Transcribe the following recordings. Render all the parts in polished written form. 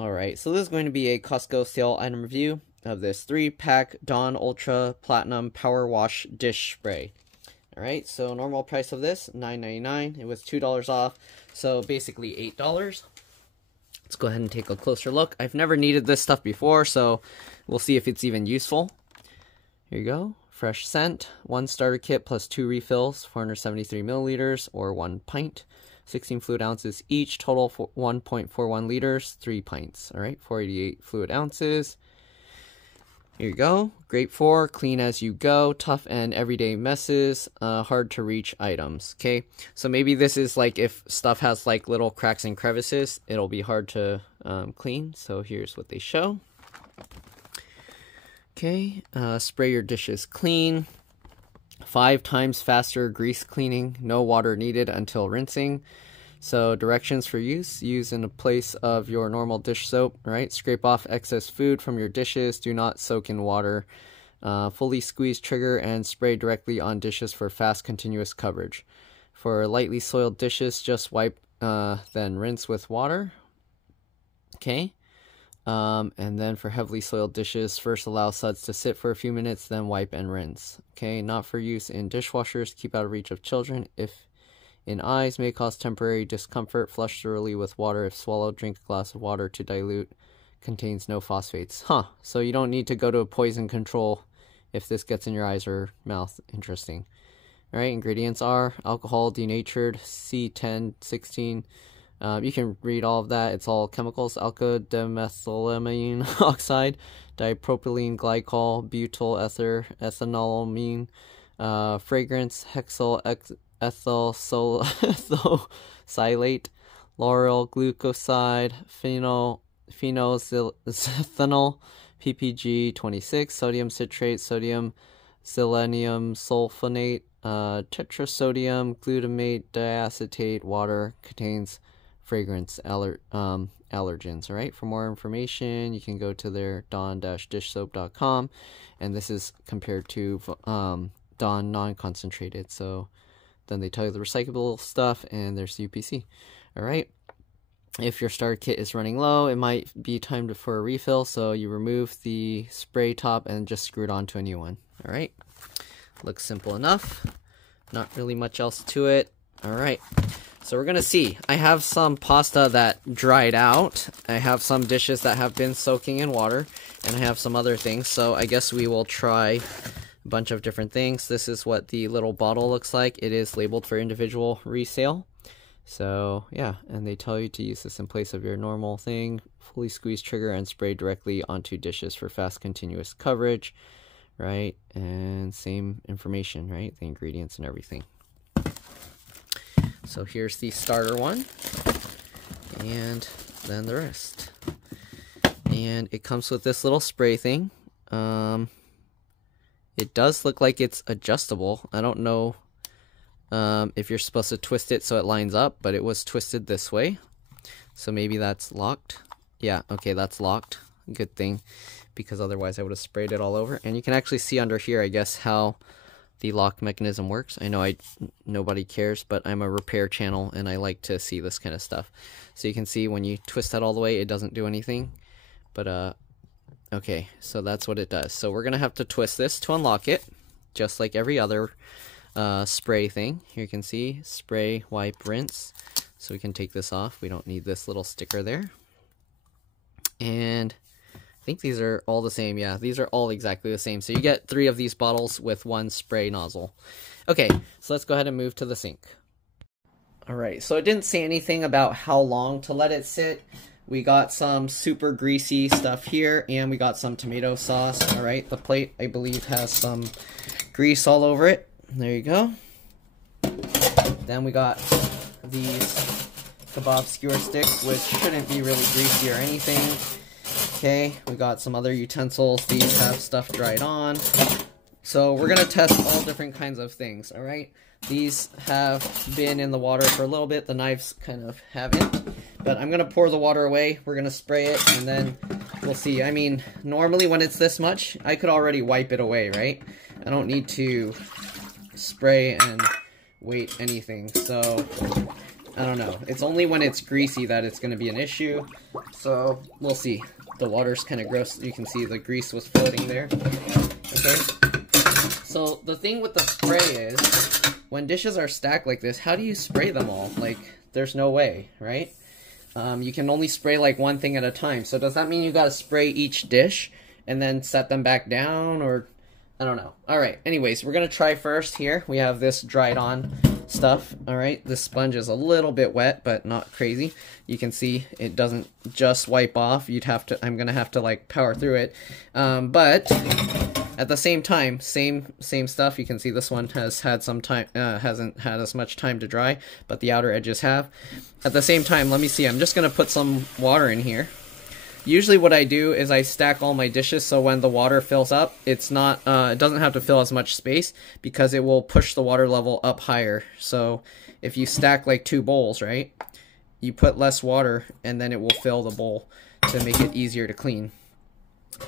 Alright, so this is going to be a Costco sale item review of this 3-pack Dawn Ultra Platinum Powerwash Dish Spray. Alright, so normal price of this, $9.99. It was $2 off, so basically $8. Let's go ahead and take a closer look. I've never needed this stuff before, so we'll see if it's even useful. Here you go. Fresh scent, 1 starter kit plus 2 refills, 473 milliliters or 1 pint. 16 fluid ounces each, total 1.41 liters, 3 pints. All right, 488 fluid ounces. Here you go. Great for clean as you go, tough and everyday messes, hard to reach items. Okay, so maybe this is like if stuff has like little cracks and crevices, it'll be hard to clean. So here's what they show. Okay, spray your dishes clean. 5 times faster grease cleaning, no water needed until rinsing. So directions for use: use in place of your normal dish soap, right? Scrape off excess food from your dishes, do not soak in water. Fully squeeze trigger and spray directly on dishes for fast continuous coverage. For lightly soiled dishes, just wipe, then rinse with water. Okay. And then for heavily soiled dishes, first allow suds to sit for a few minutes, then wipe and rinse. Okay, not for use in dishwashers, keep out of reach of children. If in eyes, may cause temporary discomfort. Flush thoroughly with water. If swallowed, drink a glass of water to dilute. Contains no phosphates. So you don't need to go to poison control if this gets in your eyes or mouth. Interesting. Alright, ingredients are alcohol, denatured, C1016. You can read all of that. It's all chemicals: alkyl dimethylamine oxide, dipropylene glycol, butyl ether, ethanolamine, fragrance, hexyl ethyl silate, lauryl glucoside, phenolxethanol, PPG 26, sodium citrate, sodium selenium sulfonate, tetrasodium glutamate diacetate. Water contains fragrance allergens. All right, for more information you can go to their dawn-dishsoap.com, and this is compared to Dawn non-concentrated. So then they tell you the recyclable stuff, and there's UPC. All right, if your starter kit is running low, it might be time for a refill, so you remove the spray top and just screw it onto a new one. All right, looks simple enough, not really much else to it. All right, so we're gonna see. I have some pasta that dried out, I have some dishes that have been soaking in water, and I have some other things, so I guess we will try a bunch of different things. This is what the little bottle looks like. It is labeled for individual resale. So yeah, and they tell you to use this in place of your normal thing. Fully squeeze trigger and spray directly onto dishes for fast continuous coverage, right? And same information, right? The ingredients and everything. So here's the starter one, and then the rest. And it comes with this little spray thing. It does look like it's adjustable. I don't know if you're supposed to twist it so it lines up, but it was twisted this way. So maybe that's locked. Yeah, okay, that's locked. Good thing, because otherwise I would have sprayed it all over. And you can actually see under here, I guess, how the lock mechanism works. I know nobody cares, but I'm a repair channel and I like to see this kind of stuff. So you can see when you twist that all the way, it doesn't do anything. But okay, so that's what it does. So we're gonna have to twist this to unlock it, just like every other spray thing. Here you can see spray, wipe, rinse. So we can take this off. We don't need this little sticker there. And I think these are all the same. Yeah, these are all exactly the same. So you get 3 of these bottles with 1 spray nozzle. Okay, so let's go ahead and move to the sink. Alright, so it didn't say anything about how long to let it sit. We got some super greasy stuff here, and we got some tomato sauce. Alright, the plate, I believe, has some grease all over it. There you go. Then we got these kebab skewer sticks, which shouldn't be really greasy or anything. Okay, we got some other utensils. These have stuff dried on. So we're gonna test all different kinds of things, alright? These have been in the water for a little bit. The knives kind of haven't. But I'm gonna pour the water away. We're gonna spray it, and then we'll see. I mean, normally when it's this much, I could already wipe it away, right? I don't need to spray and wait anything. So I don't know. It's only when it's greasy that it's going to be an issue. So we'll see. The water's kind of gross. You can see the grease was floating there. Okay. So the thing with the spray is, when dishes are stacked like this, how do you spray them all? Like, there's no way, right? You can only spray like one thing at a time. So does that mean you got to spray each dish and then set them back down, or I don't know. All right. Anyways, we're going to try first here. We have this dried on stuff. All right. This sponge is a little bit wet, but not crazy. You can see it doesn't just wipe off. I'm going to have to like power through it. But at the same time, same stuff. You can see this one has had some time, hasn't had as much time to dry, but the outer edges have. At the same time, let me see. I'm just going to put some water in here. Usually what I do is I stack all my dishes so when the water fills up, it's not, it doesn't have to fill as much space because it will push the water level up higher. So if you stack like 2 bowls, right, you put less water and then it will fill the bowl to make it easier to clean.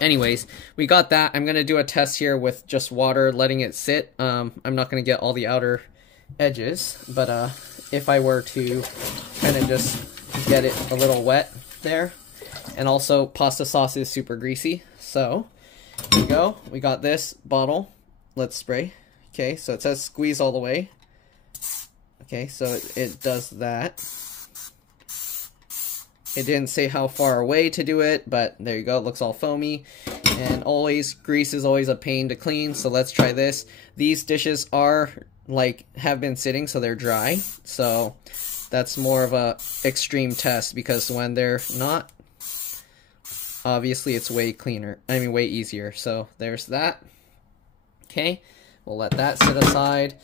Anyways, we got that. I'm going to do a test here with just water, letting it sit. I'm not going to get all the outer edges, but if I were to kind of just get it a little wet there. And also, pasta sauce is super greasy. So, here we go. We got this bottle. Let's spray. Okay, so it says squeeze all the way. Okay, so it does that. It didn't say how far away to do it, but there you go. It looks all foamy. And always, grease is always a pain to clean, so let's try this. These dishes are, like, have been sitting, so they're dry. So, that's more of a extreme test, because when they're not, obviously it's way cleaner. I mean, way easier. So, there's that. Okay, we'll let that sit aside.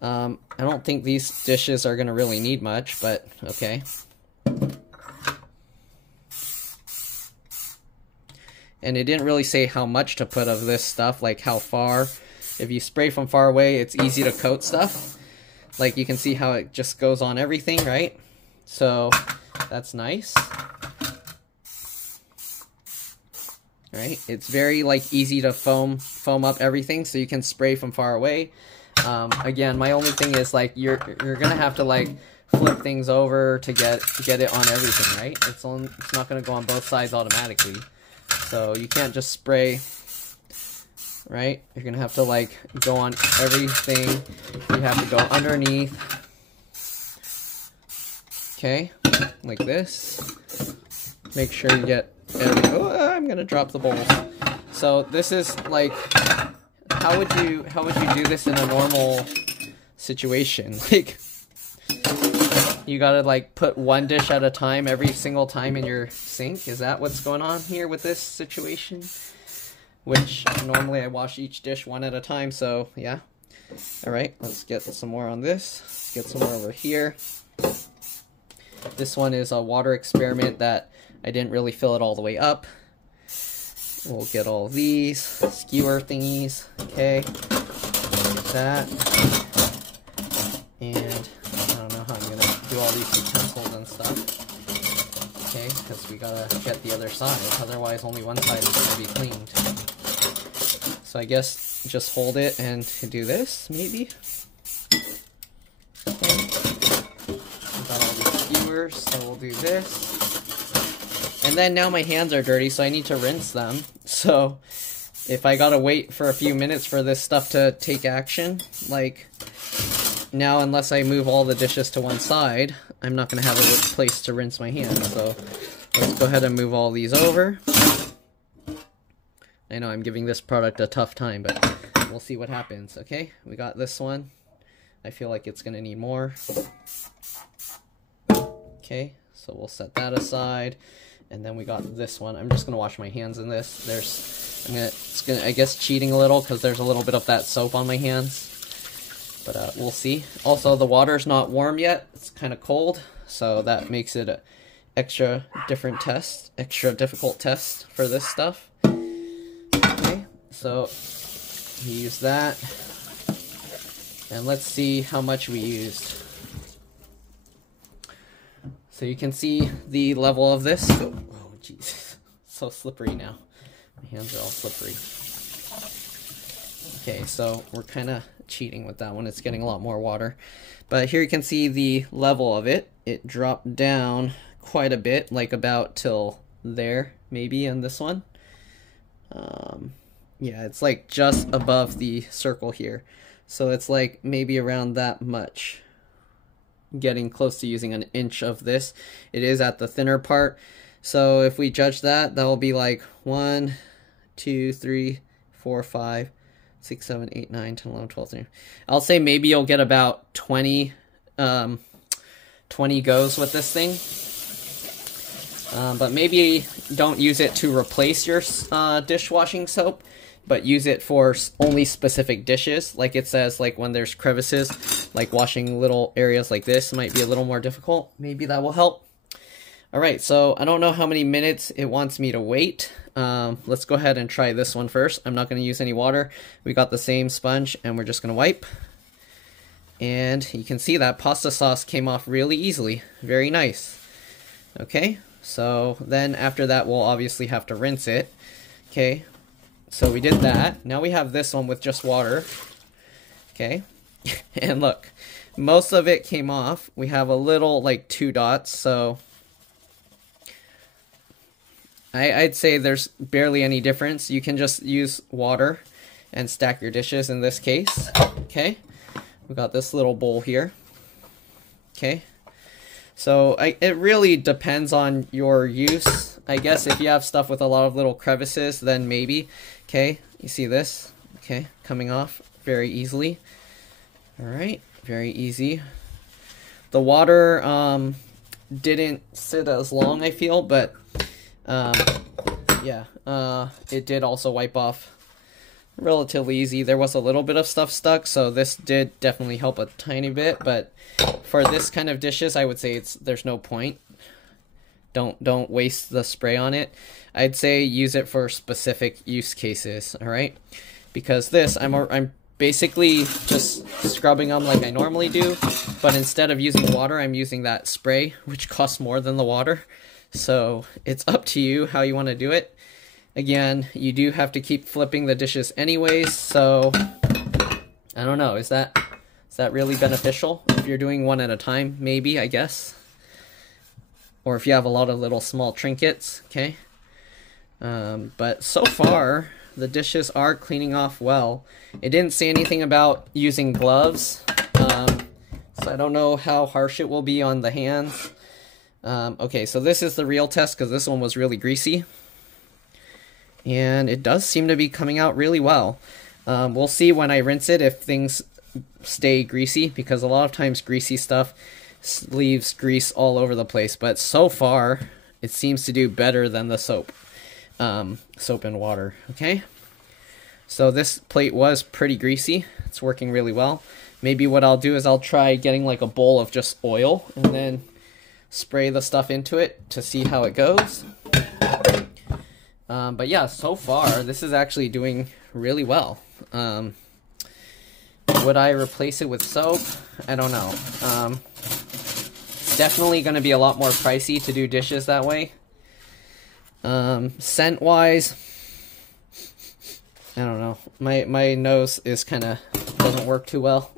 I don't think these dishes are going to really need much, but okay. And it didn't really say how much to put of this stuff, like how far. If you spray from far away, it's easy to coat stuff. Like you can see how it just goes on everything, right? So that's nice. Right? It's very like easy to foam up everything, so you can spray from far away. Again, my only thing is like you're gonna have to like flip things over to get it on everything, right? It's not gonna go on both sides automatically. So you can't just spray, right? You're gonna have to like go on everything. You have to go underneath. Okay, like this. Make sure you get oh, I'm gonna drop the bowls. So this is like, how would you do this in a normal situation? Like, you gotta like put one dish at a time every single time in your sink? Is that what's going on here with this situation? Which normally I wash each dish one at a time, so yeah. Alright, let's get some more on this. Let's get some more over here. This one is a water experiment that I didn't really fill it all the way up. We'll get all these skewer thingies. Okay, get that. And I don't know how I'm gonna do all these utensils and stuff. Okay, because we gotta get the other side, otherwise only one side is gonna be cleaned. So I guess just hold it and do this, maybe. Okay. We've got all these skewers, so we'll do this. And then now my hands are dirty, so I need to rinse them. So if I gotta wait for a few minutes for this stuff to take action, like now unless I move all the dishes to one side, I'm not gonna have a place to rinse my hands. So let's go ahead and move all these over. I know I'm giving this product a tough time, but we'll see what happens. Okay, we got this one. I feel like it's gonna need more. Okay, so we'll set that aside. And then we got this one. I'm just gonna wash my hands in this. It's I guess cheating a little because there's a little bit of that soap on my hands. But we'll see. Also, the water's not warm yet. It's kind of cold, so that makes it an extra difficult test for this stuff. Okay, so we use that, and let's see how much we used. So you can see the level of this. Oh, jeez. So slippery now. My hands are all slippery. Okay, so we're kind of cheating with that one. It's getting a lot more water. But here you can see the level of it. It dropped down quite a bit, like about till there, maybe, in this one. Yeah, it's like just above the circle here. So it's like maybe around that much. Getting close to using an inch of this. It is at the thinner part. So if we judge that, that will be like 1, 2, 3, 4, 5, 6, 7, 8, 9, 10, 11, 12, 13. I'll say maybe you'll get about 20 goes with this thing. But maybe don't use it to replace your dishwashing soap, but use it for only specific dishes. Like it says, like when there's crevices, like washing little areas like this might be a little more difficult. Maybe that will help. All right, so I don't know how many minutes it wants me to wait. Let's go ahead and try this one first. I'm not going to use any water. We got the same sponge, and we're just going to wipe. And you can see that pasta sauce came off really easily. Very nice. Okay, so then after that, we'll obviously have to rinse it. Okay, so we did that. Now we have this one with just water. Okay, and look, most of it came off. We have a little, like, 2 dots, so I'd say there's barely any difference. You can just use water and stack your dishes in this case. Okay, we got this little bowl here. Okay, so it really depends on your use. I guess if you have stuff with a lot of little crevices, then maybe. Okay, you see this? Okay, coming off very easily. All right, very easy. The water didn't sit as long, I feel, but yeah, it did also wipe off relatively easy. There was a little bit of stuff stuck, so this did definitely help a tiny bit, but for this kind of dishes, I would say there's no point. Don't waste the spray on it. I'd say use it for specific use cases, all right? Because this, I'm basically just scrubbing them like I normally do, but instead of using water, I'm using that spray, which costs more than the water. So it's up to you how you want to do it. Again, you do have to keep flipping the dishes anyways, so I don't know, is that really beneficial? If you're doing one at a time, maybe, I guess. Or if you have a lot of little small trinkets, okay? But so far, the dishes are cleaning off well. It didn't say anything about using gloves, so I don't know how harsh it will be on the hands. Okay, so this is the real test because this one was really greasy. And it does seem to be coming out really well. We'll see when I rinse it if things stay greasy, because a lot of times greasy stuff leaves grease all over the place. But so far, it seems to do better than the soap. Soap and water, okay? So this plate was pretty greasy. It's working really well. Maybe what I'll do is I'll try getting like a bowl of just oil and then spray the stuff into it to see how it goes. But yeah, so far, this is actually doing really well. Would I replace it with soap? I don't know. It's definitely going to be a lot more pricey to do dishes that way. Scent-wise, I don't know. My nose is doesn't work too well.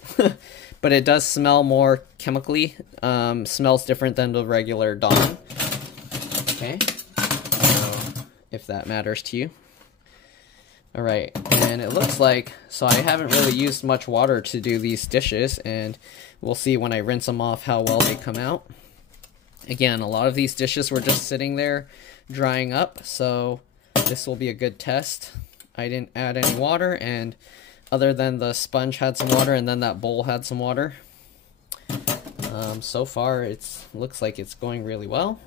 But it does smell more chemically. Smells different than the regular Dawn. Okay. So, if that matters to you. Alright, and it looks like, so I haven't really used much water to do these dishes, and we'll see when I rinse them off how well they come out. Again, a lot of these dishes were just sitting there drying up, so this will be a good test. I didn't add any water, and other than the sponge had some water, and then that bowl had some water. So far, it looks like it's going really well.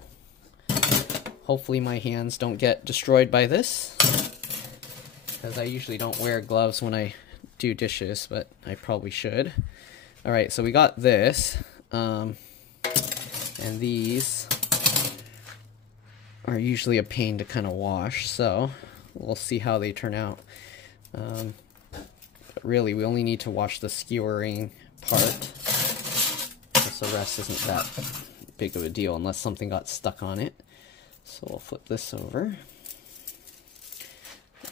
Hopefully my hands don't get destroyed by this, because I usually don't wear gloves when I do dishes, but I probably should. Alright, so we got this, and these are usually a pain to kind of wash, so we'll see how they turn out. But really, we only need to wash the skewering part, because the rest isn't that big of a deal unless something got stuck on it. So we'll flip this over.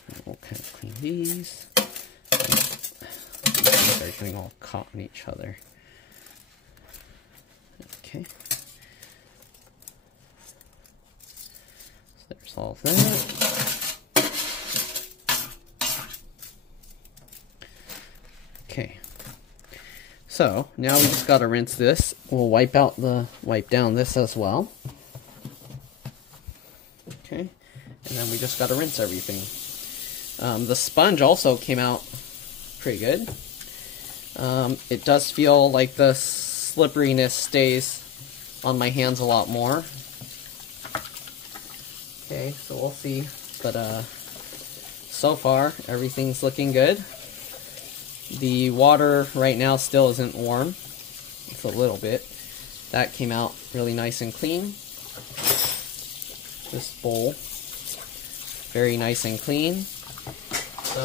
And we'll kind of clean these. they're getting all caught in each other. Okay. So there's all of that. Okay. So now we just gotta rinse this. We'll wipe down this as well. Okay. And then we just gotta rinse everything. The sponge also came out pretty good. It does feel like the slipperiness stays on my hands a lot more. Okay, so we'll see. But so far, everything's looking good. The water right now still isn't warm. It's a little bit. That came out really nice and clean. This bowl, very nice and clean. So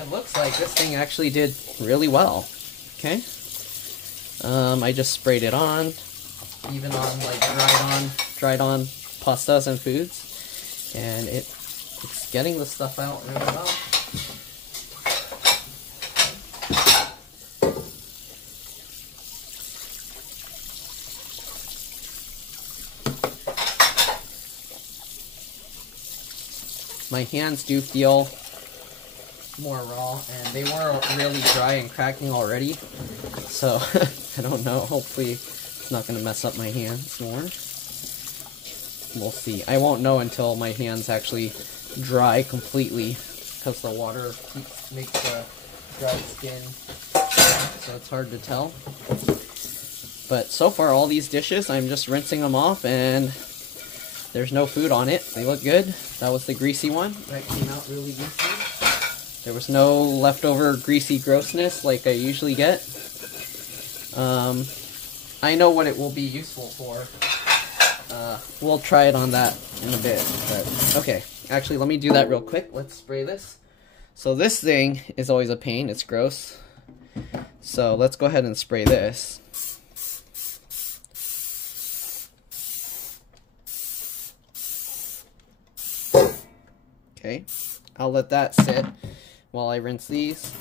it looks like this thing actually did really well. Okay. I just sprayed it on, even on like dried on pastas and foods, and it's getting the stuff out really well. My hands do feel more raw, and they were really dry and cracking already, so I don't know, hopefully it's not going to mess up my hands more. We'll see. I won't know until my hands actually dry completely, because the water makes the dried skin, so it's hard to tell. But so far, all these dishes, I'm just rinsing them off, and there's no food on it. They look good. That was the greasy one. That came out really greasy. There was no leftover greasy grossness like I usually get. I know what it will be useful for. We'll try it on that in a bit. But okay, actually, let me do that real quick. Let's spray this. So this thing is always a pain. It's gross. So let's go ahead and spray this. Okay, I'll let that sit while I rinse these.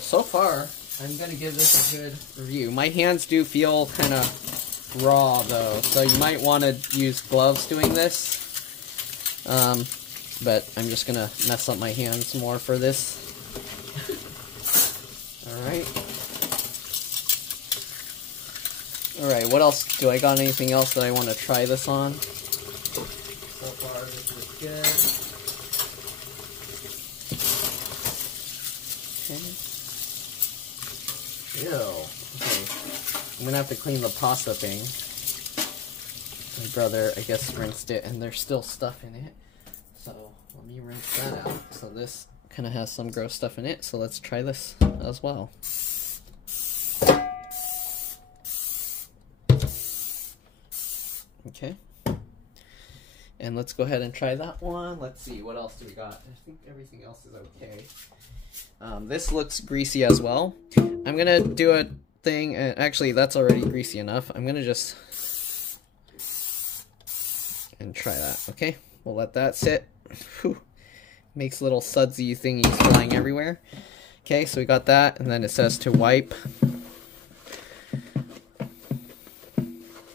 So far, I'm going to give this a good review. My hands do feel kind of raw though, so you might want to use gloves doing this. But I'm just gonna mess up my hands more for this. Alright, what else? Do I got anything else that I want to try this on? So far, this is good. Okay. Ew. Okay. I'm gonna have to clean the pasta thing. My brother, I guess, rinsed it, and there's still stuff in it. So let me rinse that out. So this kind of has some gross stuff in it. So let's try this as well. Okay. And let's go ahead and try that one. Let's see, what else do we got? I think everything else is okay. This looks greasy as well. I'm going to do a thing, and actually that's already greasy enough. I'm going to just and try that, okay? We'll let that sit. Whew. Makes little sudsy thingies flying everywhere. Okay, so we got that, and then it says to wipe.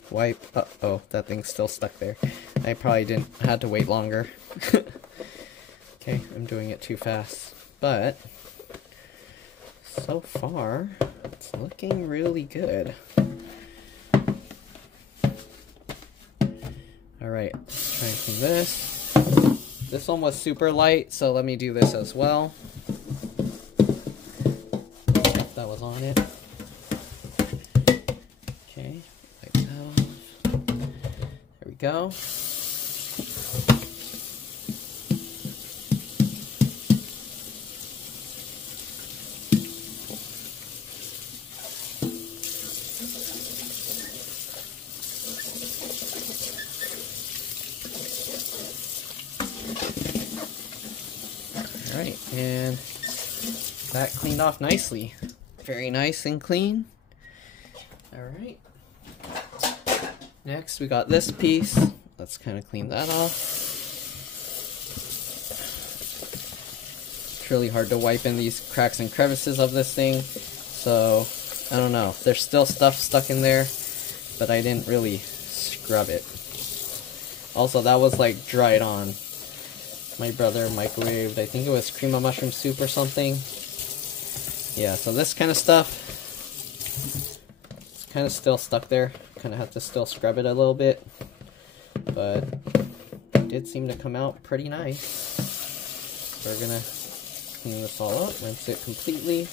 Wipe. Uh-oh, that thing's still stuck there. I probably had to wait longer. Okay, I'm doing it too fast. But so far, it's looking really good. Alright, let's try and clean this. This one was super light, so let me do this as well. That was on it. Okay, wipe that off. There we go. Alright, and that cleaned off nicely. Very nice and clean. Alright. Next we got this piece. Let's kind of clean that off. It's really hard to wipe in these cracks and crevices of this thing. So, I don't know. There's still stuff stuck in there, but I didn't really scrub it. Also, that was like dried on. My brother microwaved, I think it was cream of mushroom soup or something. Yeah, so this kind of stuff, it's kind of still stuck there. Kind of have to still scrub it a little bit. But it did seem to come out pretty nice. So we're going to clean this all up, rinse it completely.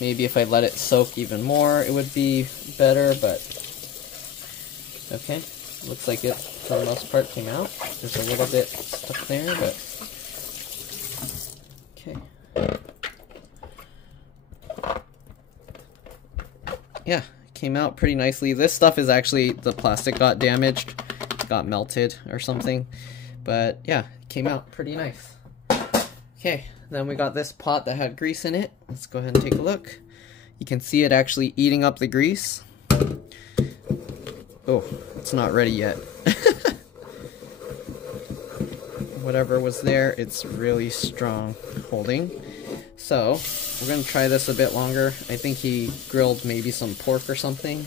Maybe if I let it soak even more, it would be better, but okay. Looks like it, for the most part, came out. There's a little bit stuck there, but okay. Yeah, came out pretty nicely. This stuff is actually, the plastic got damaged, got melted or something, but yeah, it came out pretty nice. Okay, then we got this pot that had grease in it. Let's go ahead and take a look. You can see it actually eating up the grease. Oh, it's not ready yet. Whatever was there, it's really strong holding. So, we're going to try this a bit longer. I think he grilled maybe some pork or something.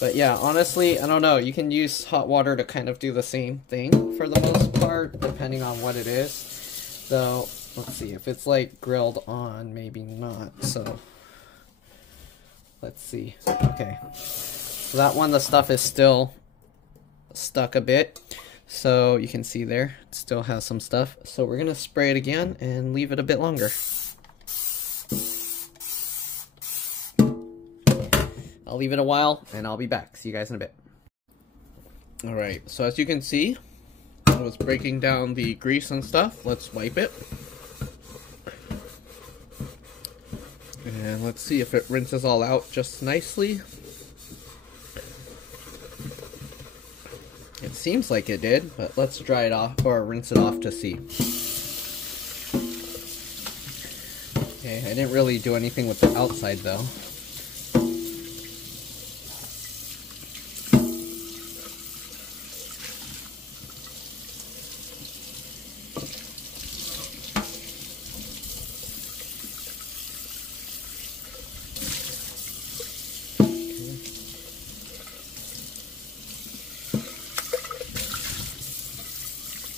But yeah, honestly, I don't know. You can use hot water to kind of do the same thing for the most part, depending on what it is. Though, let's see, if it's like grilled on, maybe not. So, let's see. Okay. So that one, the stuff is still stuck a bit. So you can see there, it still has some stuff. So we're going to spray it again and leave it a bit longer. I'll leave it a while and I'll be back. See you guys in a bit. Alright, so as you can see, I was breaking down the grease and stuff. Let's wipe it. And let's see if it rinses all out just nicely. It seems like it did, but let's dry it off, or rinse it off to see. Okay, I didn't really do anything with the outside though.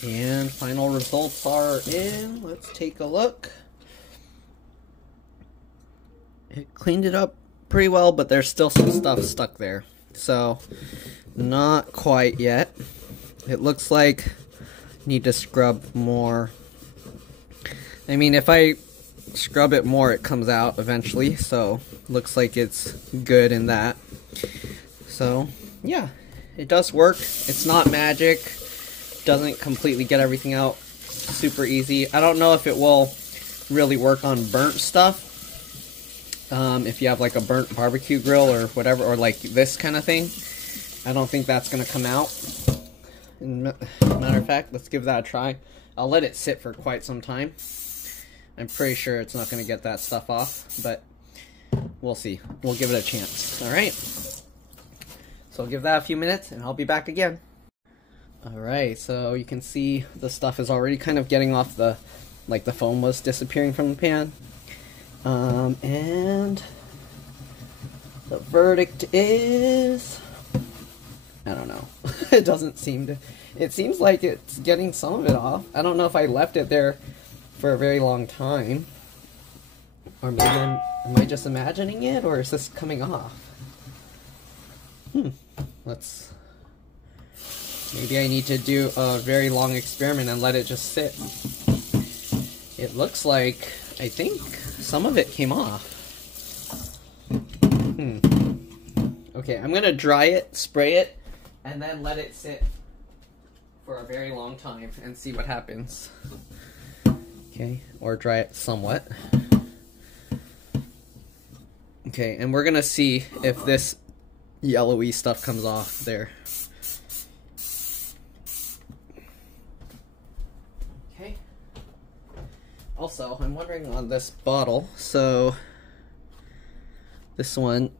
And final results are in. Let's take a look. It cleaned it up pretty well, but there's still some stuff stuck there. So, not quite yet. It looks like I need to scrub more. I mean, if I scrub it more, it comes out eventually. So, looks like it's good in that. So, yeah, it does work. It's not magic. Doesn't completely get everything out super easy. I don't know if it will really work on burnt stuff. If you have like a burnt barbecue grill or whatever, or like this kind of thing, I don't think that's going to come out. Matter of fact, let's give that a try. I'll let it sit for quite some time. I'm pretty sure it's not going to get that stuff off, but we'll see. We'll give it a chance. Alright. So I'll give that a few minutes and I'll be back again. Alright, so you can see the stuff is already kind of getting off the, like the foam was disappearing from the pan. And the verdict is, I don't know. It doesn't seem to, it seems like it's getting some of it off. I don't know if I left it there for a very long time. Or maybe am I just imagining it, or is this coming off? Let's... Maybe I need to do a very long experiment and let it just sit. It looks like, I think, some of it came off. Okay, I'm gonna dry it, spray it, and then let it sit for a very long time and see what happens. Okay, or dry it somewhat. Okay, and we're gonna see if this yellowy stuff comes off there. also, I'm wondering on this bottle, so this one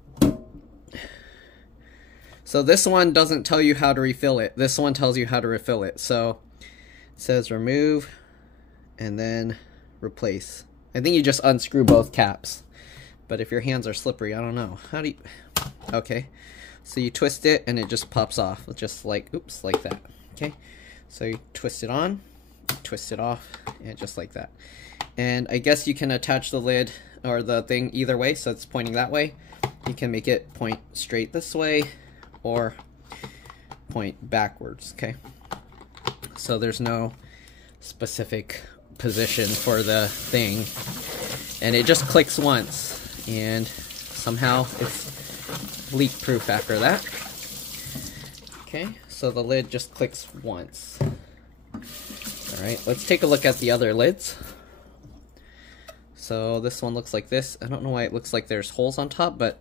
doesn't tell you how to refill it. This one tells you how to refill it. So it says remove and then replace. I think you just unscrew both caps. But if your hands are slippery, I don't know. How do you... Okay. So you twist it and it just pops off. Just like, oops, like that. Okay. So you twist it on, twist it off, and just like that. And I guess you can attach the lid or the thing either way, so it's pointing that way. You can make it point straight this way or point backwards, okay? So there's no specific position for the thing. And it just clicks once, and somehow it's leak-proof after that. Okay, so the lid just clicks once. Alright, let's take a look at the other lids. So this one looks like this. I don't know why it looks like there's holes on top, but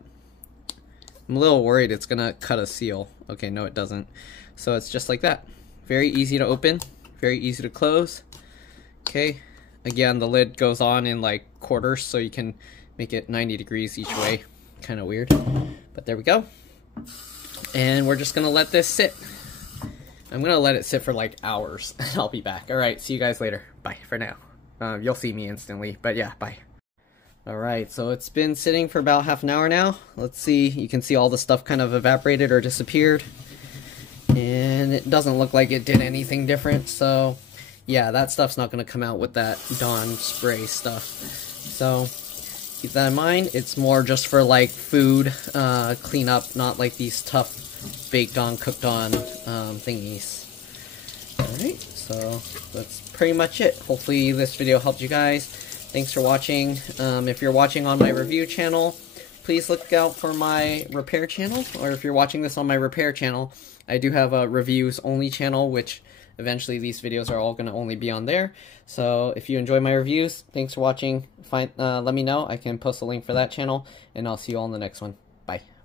I'm a little worried it's gonna cut a seal. Okay, no it doesn't. So it's just like that. Very easy to open, very easy to close. Okay, again the lid goes on in like quarters, so you can make it 90 degrees each way. Kind of weird, but there we go. And we're just gonna let this sit. I'm gonna let it sit for like hours and I'll be back. Alright, see you guys later. Bye for now. You'll see me instantly, but yeah, bye. Alright, so it's been sitting for about half an hour now. Let's see, you can see all the stuff kind of evaporated or disappeared. And it doesn't look like it did anything different, so yeah, that stuff's not gonna come out with that Dawn spray stuff. So keep that in mind. It's more just for like food cleanup, not like these tough baked on, cooked on thingies. Alright, so that's pretty much it. Hopefully this video helped you guys. Thanks for watching. If you're watching on my review channel, please look out for my repair channel. Or if you're watching this on my repair channel, I do have a reviews only channel, which eventually these videos are all going to only be on there. So if you enjoy my reviews, thanks for watching. Let me know. I can post a link for that channel, and I'll see you all in the next one. Bye.